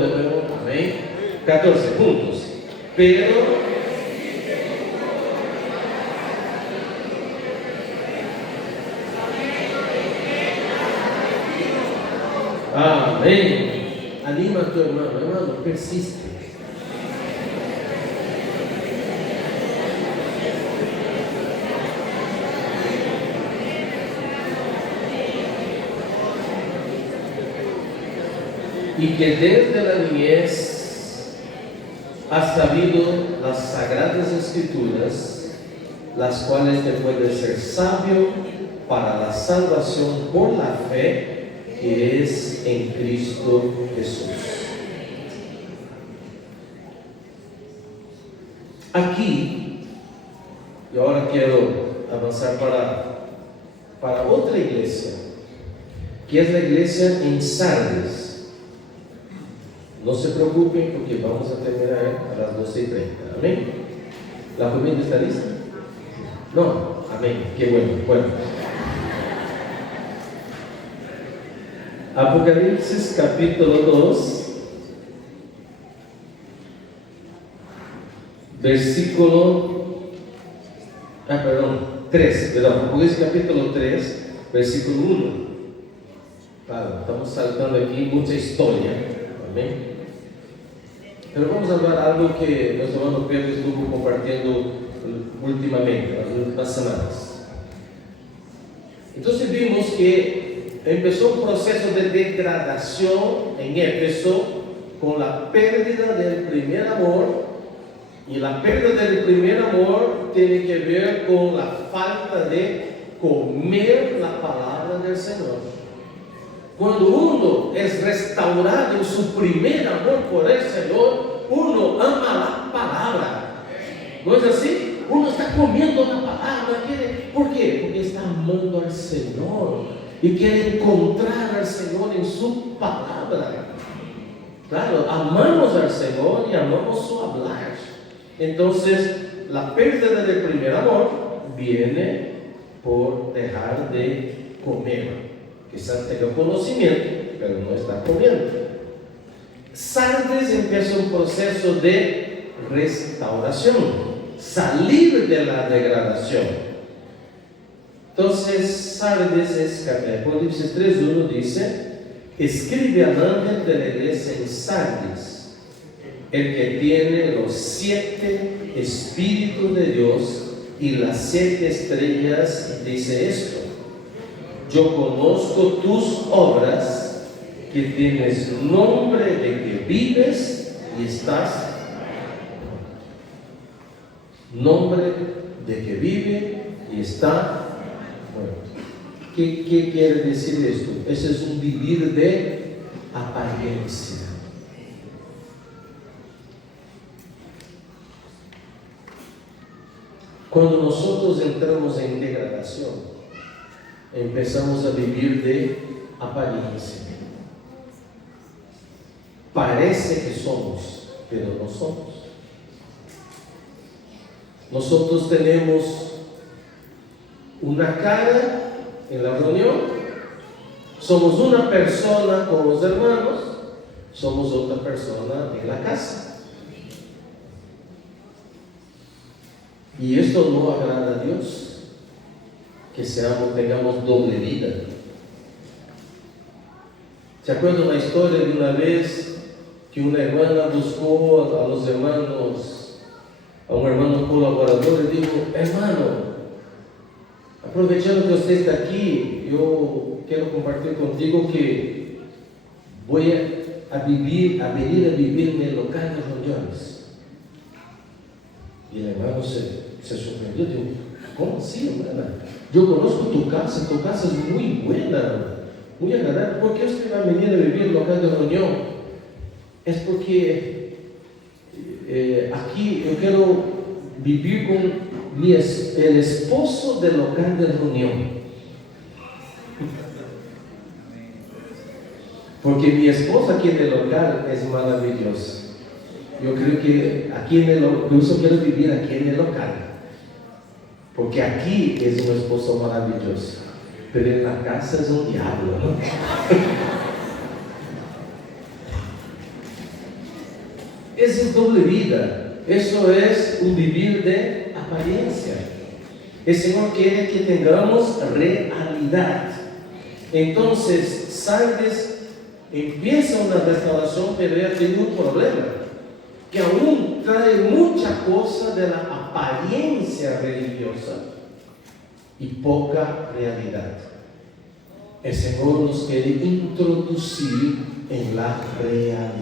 amén. 14 puntos. Pero amén. Anima a tu hermano, persiste. Y que desde la niñez has sabido las sagradas escrituras, las cuales te pueden ser sabio para la salvación por la fe que es en Cristo Jesús. Aquí, y ahora quiero avanzar para otra iglesia, que es la iglesia en Sardes. No se preocupen porque vamos a terminar a las 12:30. Amén. ¿La comida está lista? No. Amén. Qué bueno. Bueno. Apocalipsis capítulo 2, versículo 3. Apocalipsis capítulo 3, versículo 1. Claro, estamos saltando aquí mucha historia. Amén. Pero vamos a hablar algo que nuestro hermano Pedro estuvo compartiendo últimamente, las últimas semanas. Entonces vimos que empezó un proceso de degradación en Éfeso con la pérdida del primer amor, y la pérdida del primer amor tiene que ver con la falta de comer la palabra del Señor. Cuando uno es restaurado en su primer amor por el Señor, uno ama la palabra. ¿No es así? Uno está comiendo la palabra. ¿Por qué? Porque está amando al Señor y quiere encontrar al Señor en su palabra. Claro, amamos al Señor y amamos su hablar. Entonces, la pérdida del primer amor viene por dejar de comer. Quizás tenga conocimiento, pero no está comiendo. Sardes empieza un proceso de restauración, salir de la degradación. Entonces, Sardes, Apocalipsis 3:1 dice: escribe al ángel de la iglesia en Sardis, el que tiene los 7 espíritus de Dios y las 7 estrellas, dice esto: yo conozco tus obras, que tienes nombre de que vives y estás. Nombre de que vive y está muerto. ¿Qué quiere decir esto? Ese es un vivir de apariencia. Cuando nosotros entramos en degradación, empezamos a vivir de apariencia. Parece que somos, pero no somos. Nosotros tenemos una cara en la reunión, somos una persona con los hermanos, somos otra persona en la casa. Y esto no agrada a Dios, que tengamos doble vida. ¿Se acuerdan la historia de una vez que una hermana buscó a los hermanos, a un hermano colaborador, y dijo: hermano, aprovechando que usted está aquí, yo quiero compartir contigo que voy a venir a vivir en el local de reuniones. Y el hermano se sorprendió, dijo: ¿cómo así, hermana? Yo conozco tu casa es muy buena, muy agradable. ¿Por qué usted va a venir a vivir en el local de reunión? Es porque aquí yo quiero vivir con el esposo del local de reunión. Porque mi esposa aquí en el local es maravillosa. Yo creo que yo solo quiero vivir aquí en el local, porque aquí es un esposo maravilloso, pero en la casa es un diablo, ¿no? Esa es doble vida. Eso es un vivir de apariencia. El Señor quiere que tengamos realidad. Entonces, Sardes empieza una restauración, pero ella tiene un problema, que aún trae mucha cosa de la apariencia religiosa y poca realidad. El Señor nos quiere introducir en la realidad.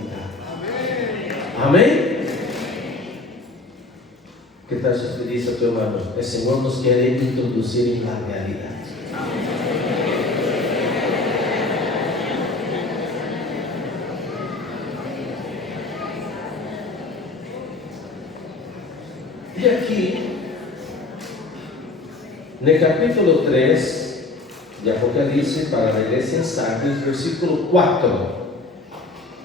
Amén. ¿Qué tal si usted dice a tu hermano: el Señor nos quiere introducir en la realidad? Y aquí, en el capítulo 3 de Apocalipsis para la iglesia en Sardes, versículo 4.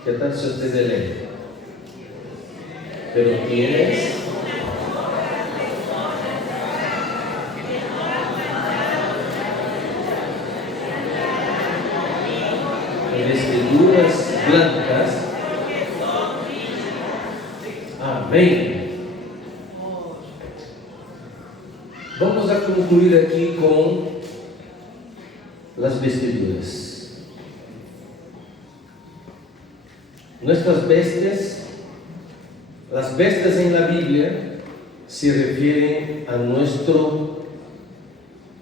¿Qué tal si usted lee? Pero tienes vestiduras blancas. Amén. Vamos a concluir aquí con las vestiduras. Nuestras vestiduras, las vestiduras en la Biblia se refieren a nuestro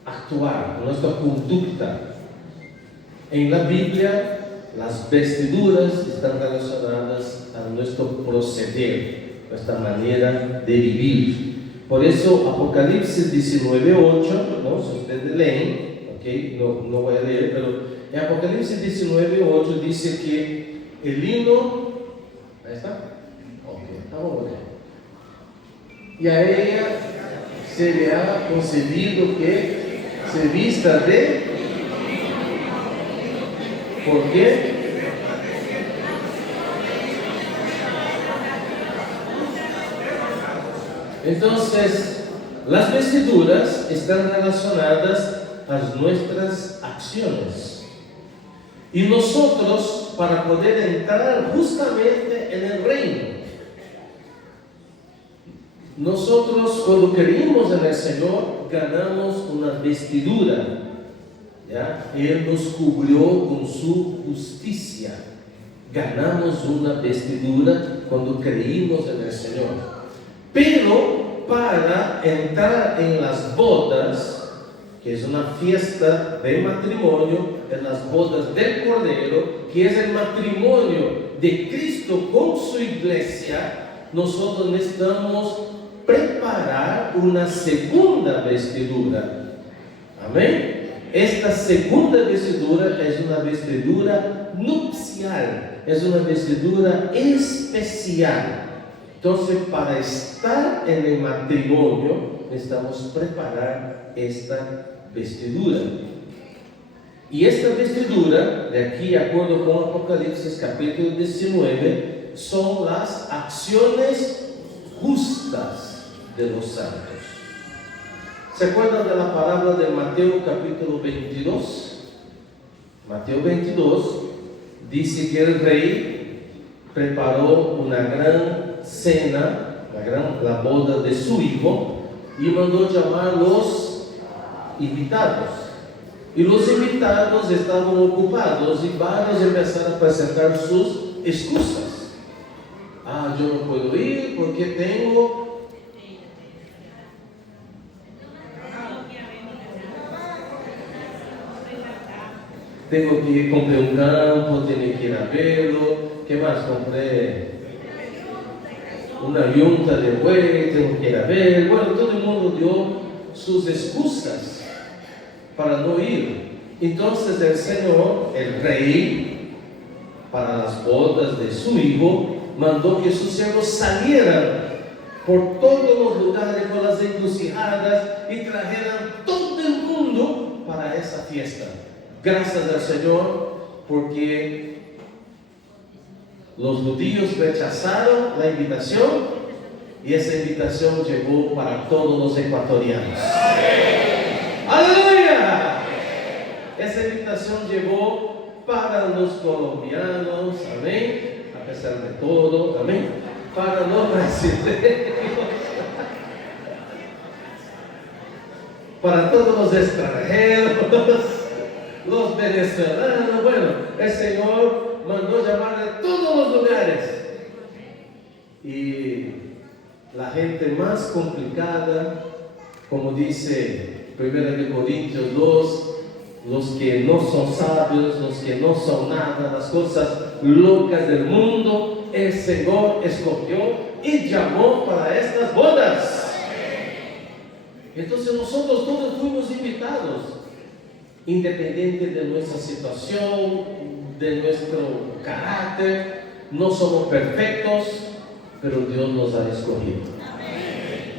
actuar, a nuestra conducta. En la Biblia, las vestiduras están relacionadas a nuestro proceder, nuestra manera de vivir. Por eso Apocalipsis 19:8, ¿no? Si ustedes leen, okay, no voy a leer, pero en Apocalipsis 19:8 dice que el lino, ahí está, vamos a ver. Y a ella se le ha concedido que se vista de, ¿por qué? Entonces, las vestiduras están relacionadas a nuestras acciones. Y nosotros, para poder entrar justamente en el reino, Nosotros cuando creímos en el Señor ganamos una vestidura, ¿ya? Él nos cubrió con su justicia. Ganamos una vestidura cuando creímos en el Señor. Pero para entrar en las bodas, que es una fiesta de matrimonio, en las bodas del Cordero, que es el matrimonio de Cristo con su iglesia, nosotros necesitamos preparar una segunda vestidura. Amén. Esta segunda vestidura es una vestidura nupcial, es una vestidura especial. Entonces, para estar en el matrimonio, necesitamos preparar esta vestidura. Y esta vestidura, de aquí, de acuerdo con Apocalipsis capítulo 19, son las acciones justas de los santos. ¿Se acuerdan de la palabra de Mateo capítulo 22? Mateo 22 dice que el rey preparó una gran cena, la boda de su hijo, y mandó llamar a los invitados. Y los invitados estaban ocupados y varios empezaron a presentar sus excusas. Yo no puedo ir porque tengo que ir, compré un campo, tengo que ir a verlo. ¿Qué más? Compré una yunta de buey, tengo que ir a ver. Bueno, todo el mundo dio sus excusas para no ir. Entonces el Señor, el rey, para las bodas de su hijo, mandó que sus siervos salieran por todos los lugares, por las encrucijadas, y trajeran todo el mundo para esa fiesta. Gracias al Señor, porque los judíos rechazaron la invitación y esa invitación llegó para todos los ecuatorianos. ¡Aleluya! Esa invitación llegó para los colombianos, amén, a pesar de todo, amén, para los brasileños, para todos los extranjeros, los venezolanos. Bueno, el Señor mandó llamar de todos los lugares, y la gente más complicada, como dice 1 Corintios 2, los que no son sabios, los que no son nada, las cosas locas del mundo, el Señor escogió y llamó para estas bodas. Entonces nosotros todos fuimos invitados, independiente de nuestra situación, de nuestro carácter. No somos perfectos, pero Dios nos ha escogido.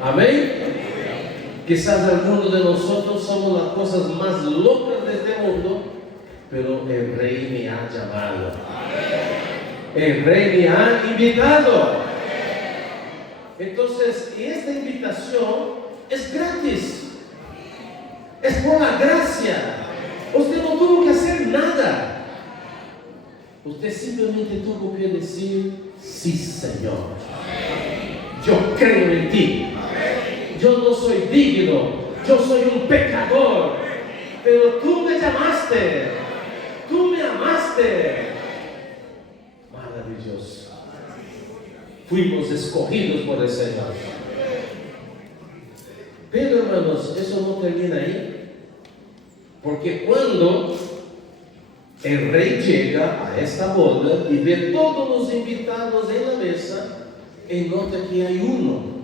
Amén. Quizás algunos de nosotros somos las cosas más locas de este mundo, pero el Rey me ha llamado. El Rey me ha invitado. Entonces, esta invitación es gratis. Es por la gracia. Usted no tuvo que hacer nada. Usted simplemente tuvo que decir: sí, Señor, yo creo en ti. Yo no soy digno, yo soy un pecador, pero tú me llamaste, tú me amaste. Maravilloso. Fuimos escogidos por el Señor. Pero hermanos, eso no termina ahí, porque cuando el rey llega a esta boda y ve todos los invitados en la mesa, él nota que hay uno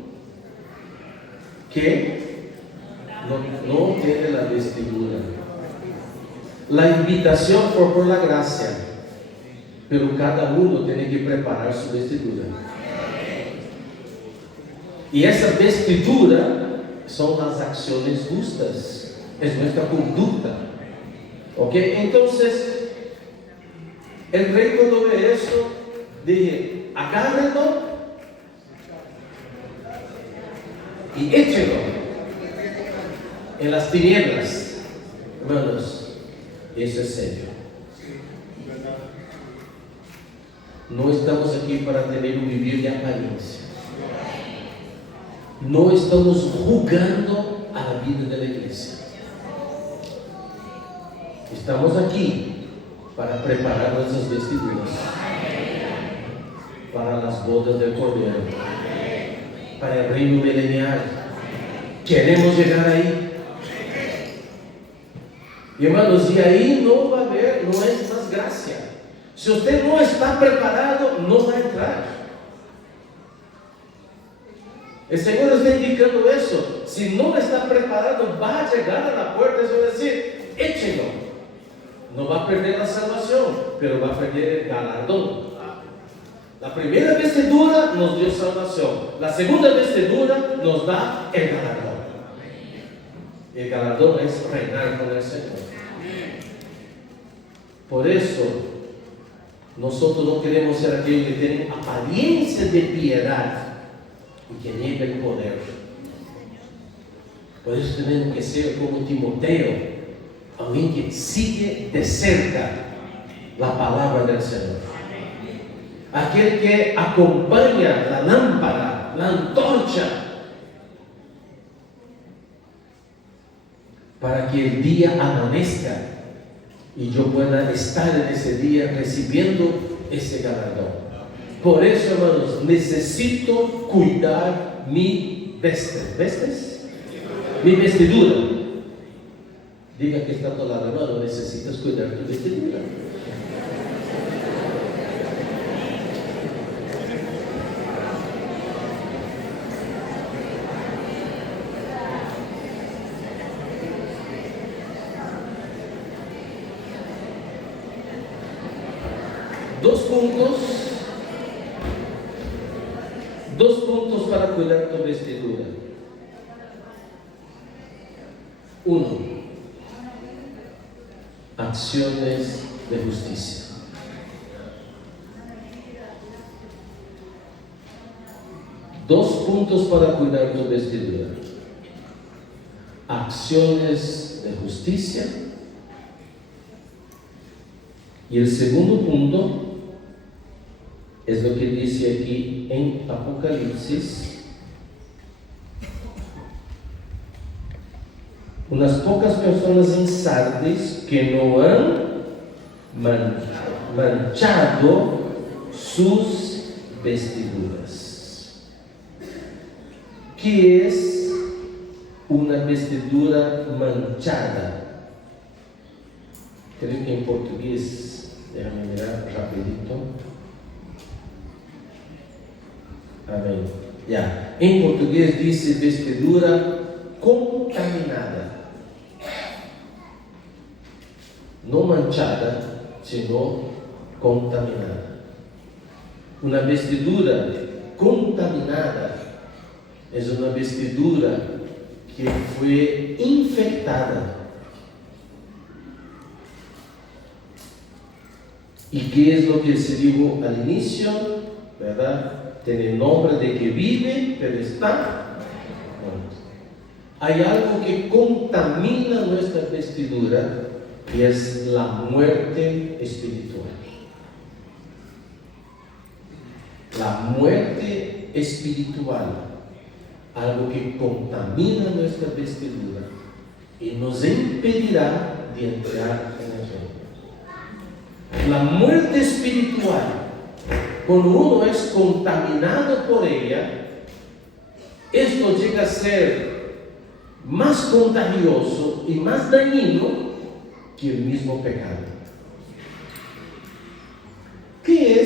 que no tiene la vestidura. La invitación fue por la gracia, pero cada uno tiene que preparar su vestidura. Y esa vestidura son las acciones justas, es nuestra conducta. ¿Ok? Entonces, el rey, cuando ve eso, dice: agárrenlo y échenlo en las tinieblas. Hermanos, eso es serio. No estamos aquí para tener un vivir de apariencia. no estamos jugando a la vida de la iglesia. Estamos aquí para preparar nuestras vestiduras para las bodas del Cordero, para el reino milenial. Queremos llegar ahí. Y hermanos, y ahí no va a haber, no es más gracia. Si usted no está preparado, no va a entrar. El Señor está indicando eso. Si no está preparado, va a llegar a la puerta y va a decir, échenlo. No va a perder la salvación, pero va a perder el galardón. La primera vestidura nos dio salvación. La segunda vestidura nos da el galardón. El galardón es reinar con el Señor. Por eso, nosotros no queremos ser aquellos que tienen apariencia de piedad y que niegan el poder. Por eso tenemos que ser como Timoteo, alguien que sigue de cerca la palabra del Señor. Aquel que acompaña la lámpara, la antorcha, para que el día amanezca y yo pueda estar en ese día recibiendo ese galardón. Por eso, hermanos, necesito cuidar mi mi vestidura. Diga que está a tu lado, hermano, necesitas cuidar tu vestidura. Dos puntos para cuidar tu vestidura. Uno, acciones de justicia. Dos puntos para cuidar tu vestidura: acciones de justicia. Y el segundo punto es lo que dice aquí en Apocalipsis. Unas pocas personas en Sardis que no han manchado sus vestiduras. ¿Qué es una vestidura manchada? Creo que en portugués, déjame mirar rapidito. Amén. Ya. En portugués dice vestidura contaminada. No manchada, sino contaminada. Una vestidura contaminada es una vestidura que fue infectada. ¿Y qué es lo que se dijo al inicio? ¿Verdad? Tiene nombre de que vive, pero está muerto. Hay algo que contamina nuestra vestidura y es la muerte espiritual. La muerte espiritual, algo que contamina nuestra vestidura y nos impedirá de entrar en el reino. La muerte espiritual, cuando uno es contaminado por ella, esto llega a ser más contagioso y más dañino que el mismo pecado. ¿Qué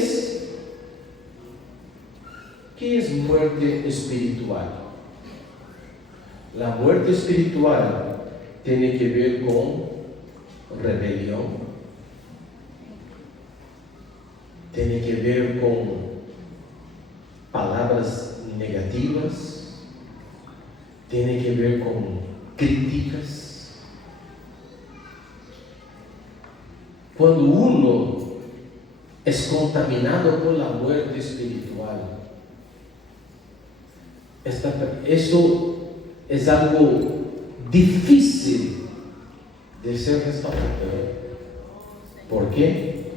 es muerte espiritual? La muerte espiritual tiene que ver con rebelión, tiene que ver con palabras negativas, tiene que ver con críticas. Cuando uno es contaminado por la muerte espiritual, eso es algo difícil de ser restaurado. ¿Por qué?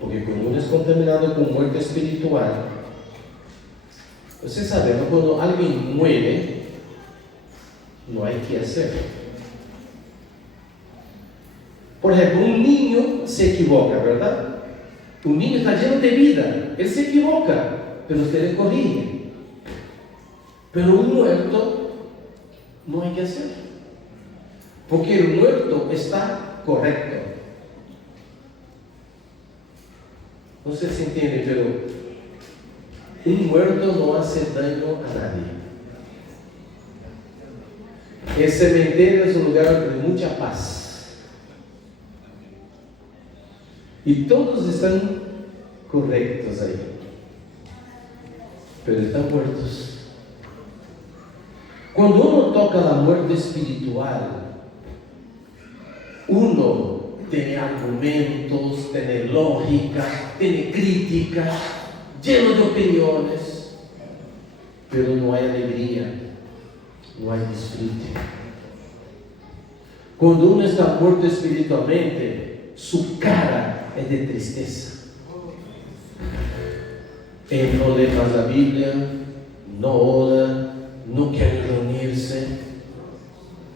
Porque cuando uno es contaminado con muerte espiritual, usted sabe, ¿no? Cuando alguien muere, no hay que hacer. Por ejemplo, un niño se equivoca, ¿verdad? Un niño está lleno de vida, él se equivoca, pero usted le corrige. Pero un muerto no hay que hacer, porque el muerto está correcto. No sé si entiende, pero un muerto no hace daño a nadie. El cementerio es un lugar de mucha paz. Y todos están correctos ahí, pero están muertos. Cuando uno toca la muerte espiritual, uno tiene argumentos, tiene lógica, tiene crítica, lleno de opiniones, pero no hay alegría, no hay disfrute. Cuando uno está muerto espiritualmente, su cara es de tristeza. Él no lee más la Biblia, no ora, no quiere reunirse,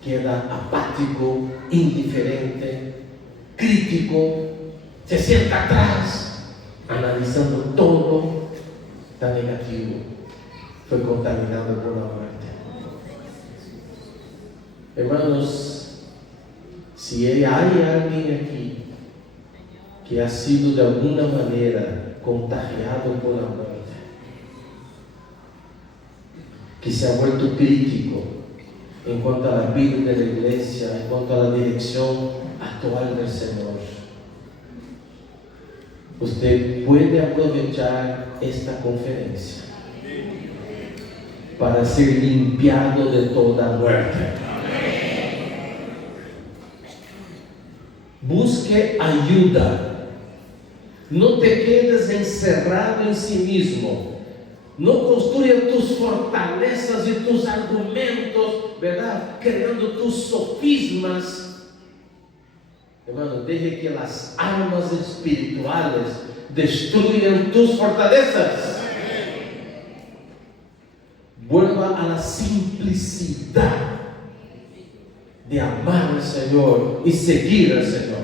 queda apático, indiferente, crítico, se sienta atrás, analizando todo, tan negativo, fue contaminado por la muerte. Hermanos, si hay alguien aquí que ha sido de alguna manera contagiado por la muerte, que se ha vuelto crítico en cuanto a la vida de la iglesia, en cuanto a la dirección actual del Señor, usted puede aprovechar esta conferencia para ser limpiado de toda muerte. Busque ayuda. No te quedes encerrado en sí mismo. No construya tus fortalezas y tus argumentos, ¿verdad? Creando tus sofismas. Hermano, deje que las armas espirituales destruyan tus fortalezas. Vuelva a la simplicidad de amar al Señor y seguir al Señor.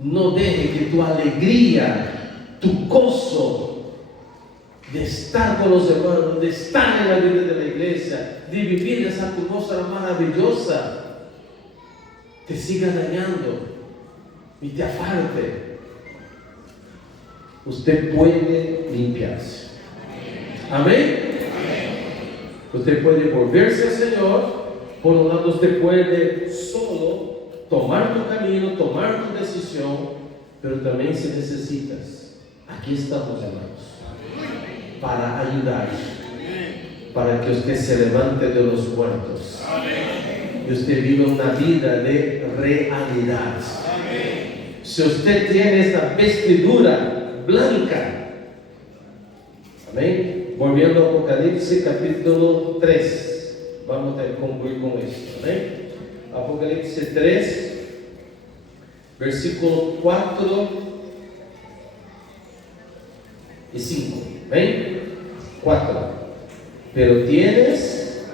No deje que tu alegría, tu gozo de estar con los hermanos, de estar en la vida de la iglesia, de vivir esa atmósfera maravillosa, te siga dañando y te afarte. Usted puede limpiarse. Amén. Usted puede volverse al Señor. Por un lado, usted puede solo tomar tu camino, tomar tu decisión, pero también si necesitas, aquí estamos, hermanos, para ayudar, para que usted se levante de los muertos y usted viva una vida de realidad. Si usted tiene esta vestidura blanca, amén, volviendo a Apocalipsis capítulo 3, vamos a concluir con esto, amén. Apocalipsis 3, versículo 4 y 5, ¿ven? 4. Pero tienes,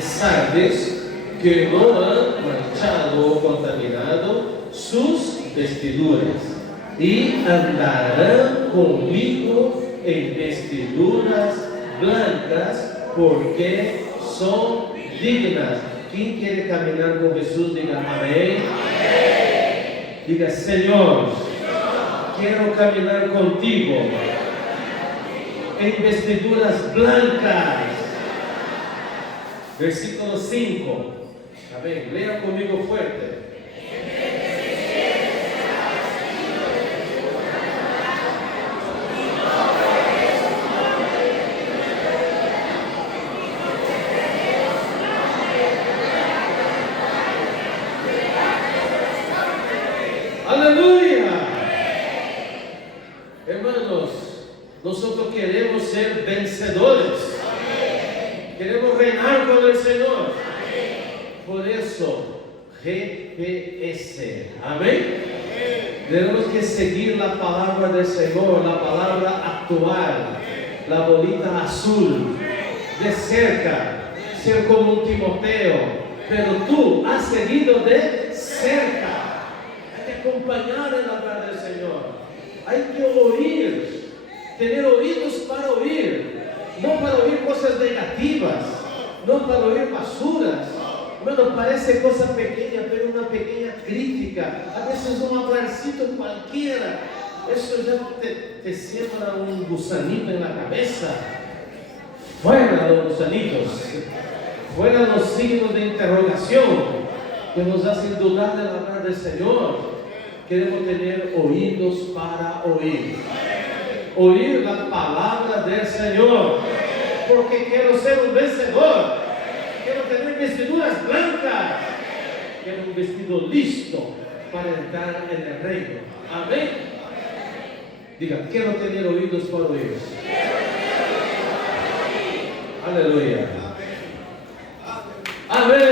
sabes que no han manchado o contaminado sus vestiduras y andarán conmigo en vestiduras blancas porque son dignas. ¿Quién quiere caminar con Jesús? Diga amén. Diga, Señor, quiero caminar contigo en vestiduras blancas. Versículo 5. Amén. Lea conmigo fuerte. Nosotros queremos ser vencedores. Queremos reinar con el Señor. Por eso, GPS. Amén. Tenemos que seguir la palabra del Señor, la palabra actual, la bolita azul. de cerca, ser como un Timoteo, pero tú has seguido de cerca. Hay que acompañar el hablar del Señor. Hay que oír, tener oídos para oír, no para oír cosas negativas, no para oír basuras. Bueno, parece cosa pequeña, pero una pequeña crítica, a veces un hablarcito cualquiera, eso ya te siembra un gusanito en la cabeza. Fuera los gusanitos, fuera los signos de interrogación que nos hacen dudar del hablar del Señor. Queremos tener oídos para oír, oír la palabra del Señor, porque quiero ser un vencedor, quiero tener vestiduras blancas, quiero un vestido listo para entrar en el reino. Amén. Diga, quiero tener oídos para oír. Aleluya. Amén.